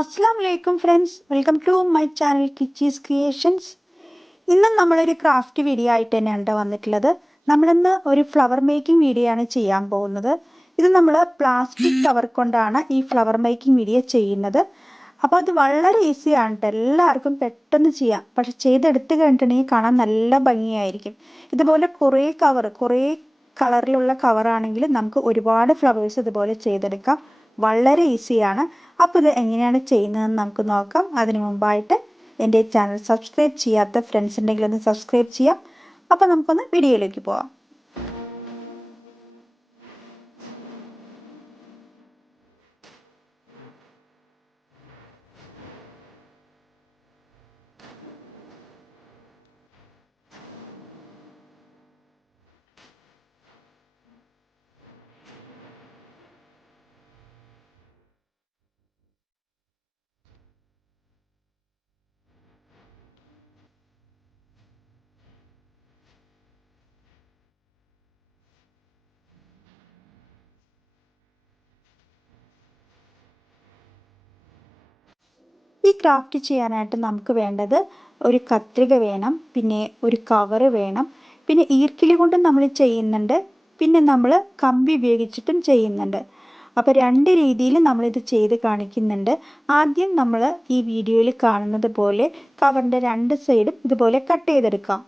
അസ്സലാമു അലൈക്കും friends, welcome to my channel Kichees creations. ഇന്നും നമ്മളൊരു ക്രാഫ്റ്റ് വീഡിയോ ആയിട്ട് തന്നെയാണ് വന്നിട്ടുള്ളത്. നമ്മളിന്ന് ഒരു ഫ്ലവർ മേക്കിംഗ് വീഡിയോ ആണ് ചെയ്യാൻ പോകുന്നത്. ഇത് നമ്മൾ പ്ലാസ്റ്റിക് കവർ കൊണ്ടാണ് ഈ ഫ്ലവർ മേക്കിംഗ് വീഡിയോ ചെയ്യുന്നത്. അപ്പോൾ അത് വളരെ ഈസിയാണ് കേട്ടോ, എല്ലാവർക്കും പെട്ടെന്ന് ചെയ്യാം. പക്ഷെ ചെയ്തെടുത്ത് കഴിഞ്ഞിട്ടുണ്ടെങ്കിൽ കാണാൻ നല്ല ഭംഗിയായിരിക്കും. ഇതുപോലെ കുറേ കളറിലുള്ള കവറാണെങ്കിൽ നമുക്ക് ഒരുപാട് ഫ്ലവേഴ്സ് ഇതുപോലെ ചെയ്തെടുക്കാം. വളരെ ഈസിയാണ്. അപ്പോൾ ഇത് എങ്ങനെയാണ് ചെയ്യുന്നതെന്ന് നമുക്ക് നോക്കാം. അതിനു മുമ്പായിട്ട് എൻ്റെ ചാനൽ സബ്സ്ക്രൈബ് ചെയ്യാത്ത ഫ്രണ്ട്സ് ഉണ്ടെങ്കിൽ ഒന്ന് സബ്സ്ക്രൈബ് ചെയ്യാം. അപ്പോൾ നമുക്കൊന്ന് വീഡിയോയിലേക്ക് പോകാം. ഈ ക്രാഫ്റ്റ് ചെയ്യാനായിട്ട് നമുക്ക് വേണ്ടത് ഒരു കത്രിക വേണം, പിന്നെ ഒരു കവറ് വേണം, പിന്നെ ഈർക്കിലി കൊണ്ടും നമ്മൾ ചെയ്യുന്നുണ്ട്, പിന്നെ നമ്മൾ കമ്പി ഉപയോഗിച്ചിട്ടും ചെയ്യുന്നുണ്ട്. അപ്പോൾ രണ്ട് രീതിയിൽ നമ്മളിത് ചെയ്ത് കാണിക്കുന്നുണ്ട്. ആദ്യം നമ്മൾ ഈ വീഡിയോയിൽ കാണുന്നത് പോലെ കവറിൻ്റെ രണ്ട് സൈഡും ഇതുപോലെ കട്ട് ചെയ്തെടുക്കാം.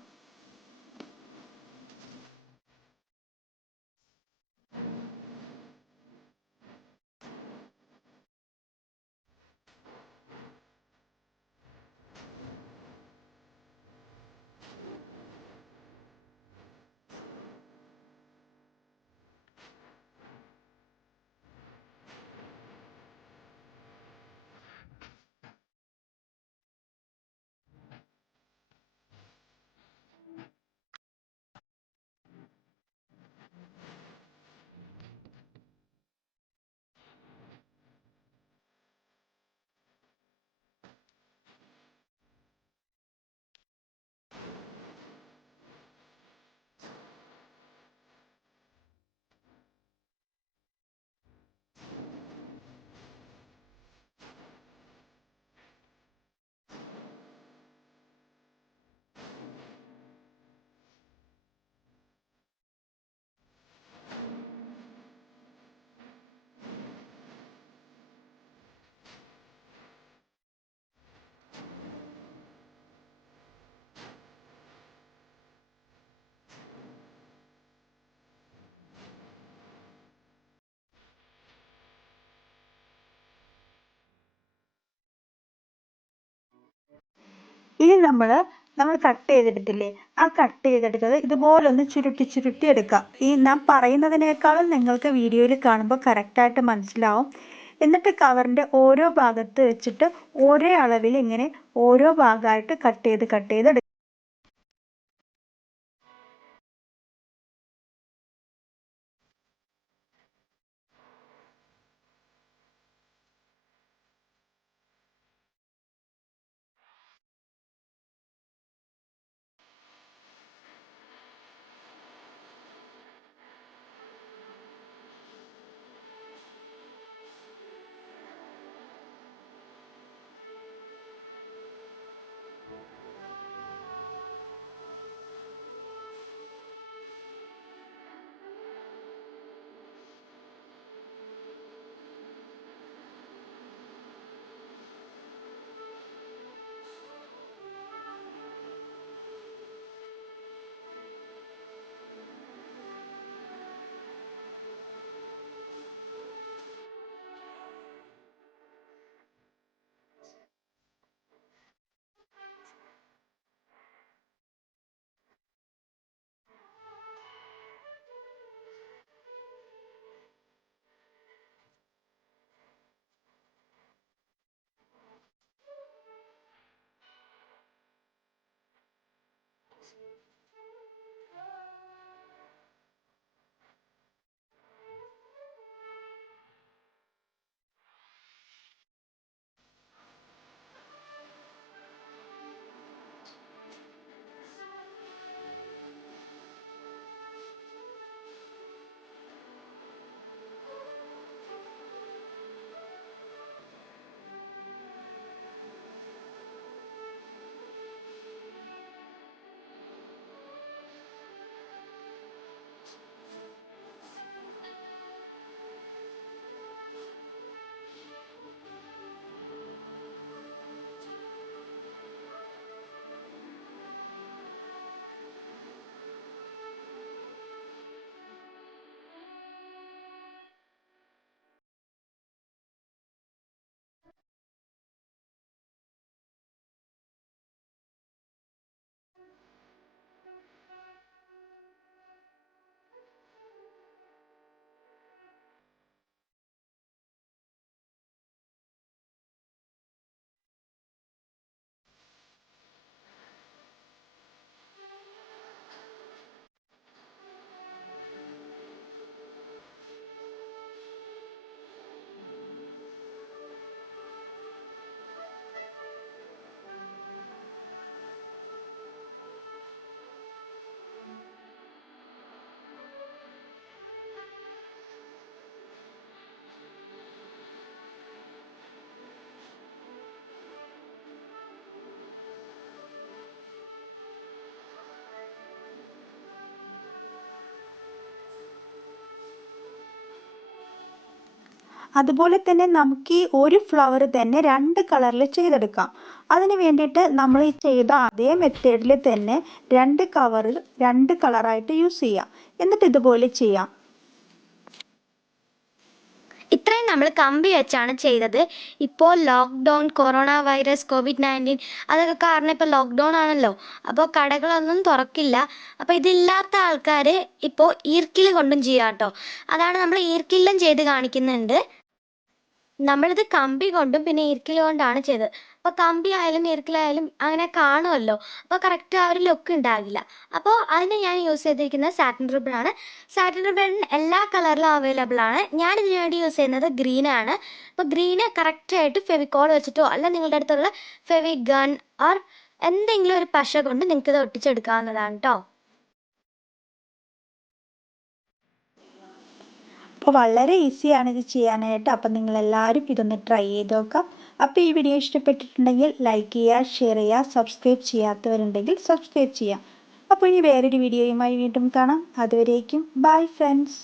ഇനി നമ്മൾ കട്ട് ചെയ്തെടുത്തില്ലേ, ആ കട്ട് ചെയ്തെടുത്തത് ഇതുപോലെ ഒന്ന് ചുരുട്ടി എടുക്കാം. ഈ ഞാൻ പറയുന്നതിനേക്കാളും നിങ്ങൾക്ക് വീഡിയോയിൽ കാണുമ്പോൾ കറക്റ്റായിട്ട് മനസ്സിലാവും. എന്നിട്ട് കവറിൻ്റെ ഓരോ ഭാഗത്ത് വെച്ചിട്ട് ഒരേ അളവിൽ ഇങ്ങനെ ഓരോ ഭാഗമായിട്ട് കട്ട് ചെയ്ത് എടുക്കാം. അതുപോലെ തന്നെ നമുക്ക് ഈ ഒരു ഫ്ലവർ തന്നെ 2 കളറിൽ ചെയ്തെടുക്കാം. അതിന് വേണ്ടിയിട്ട് നമ്മൾ ഈ ചെയ്ത അതേ മെത്തേഡിൽ തന്നെ 2 കളറായിട്ട് യൂസ് ചെയ്യാം. എന്നിട്ട് ഇതുപോലെ ചെയ്യാം. ഇത്രയും നമ്മൾ കമ്പി വെച്ചാണ് ചെയ്തത്. ഇപ്പോൾ ലോക്ക്ഡൗൺ, കൊറോണ വൈറസ്, COVID-19 അതൊക്കെ കാരണം ഇപ്പോൾ ലോക്ക്ഡൗൺ ആണല്ലോ. അപ്പോൾ കടകളൊന്നും തുറക്കില്ല. അപ്പോൾ ഇതില്ലാത്ത ആൾക്കാർ ഇപ്പോൾ ഈർക്കിൽ കൊണ്ടും ചെയ്യാം കേട്ടോ. അതാണ് നമ്മൾ ഈർക്കിലും ചെയ്ത് കാണിക്കുന്നുണ്ട്. നമ്മളിത് കമ്പി കൊണ്ടും പിന്നെ ഈർക്കിൽ കൊണ്ടാണ് ചെയ്തത്. അപ്പോൾ കമ്പി ആയാലും ഈർക്കിലായാലും അങ്ങനെ കാണുമല്ലോ. അപ്പോൾ കറക്റ്റ് ആ ഒരു ലുക്ക് ഉണ്ടാകില്ല. അപ്പോൾ അതിന് ഞാൻ യൂസ് ചെയ്തിരിക്കുന്നത് സാറ്റിൻ റിബൺ ആണ്. സാറ്റിൻ റിബൺ എല്ലാ കളറിലും അവൈലബിൾ ആണ്. ഞാൻ ഇതിന് വേണ്ടി യൂസ് ചെയ്യുന്നത് ഗ്രീൻ ആണ്. അപ്പോൾ ഗ്രീന് കറക്റ്റായിട്ട് ഫെവിക്കോൾ വെച്ചിട്ടോ അല്ല നിങ്ങളുടെ അടുത്തുള്ള ഫെവി ഗൺ ഓർ എന്തെങ്കിലും ഒരു പശ കൊണ്ട് നിങ്ങൾക്ക് ഇത് ഒട്ടിച്ചെടുക്കാവുന്നതാണ് കേട്ടോ. അപ്പോൾ വളരെ ഈസിയാണ് ഇത് ചെയ്യാനായിട്ട്. അപ്പം നിങ്ങളെല്ലാവരും ഇതൊന്ന് ട്രൈ ചെയ്ത് നോക്കാം. അപ്പോൾ ഈ വീഡിയോ ഇഷ്ടപ്പെട്ടിട്ടുണ്ടെങ്കിൽ ലൈക്ക് ചെയ്യുക, ഷെയർ ചെയ്യുക, സബ്സ്ക്രൈബ് ചെയ്യാത്തവരുണ്ടെങ്കിൽ സബ്സ്ക്രൈബ് ചെയ്യാം. അപ്പോൾ ഇനി വേറൊരു വീഡിയോയുമായി വീണ്ടും കാണാം. അതുവരേക്കും ബൈ ഫ്രണ്ട്സ്.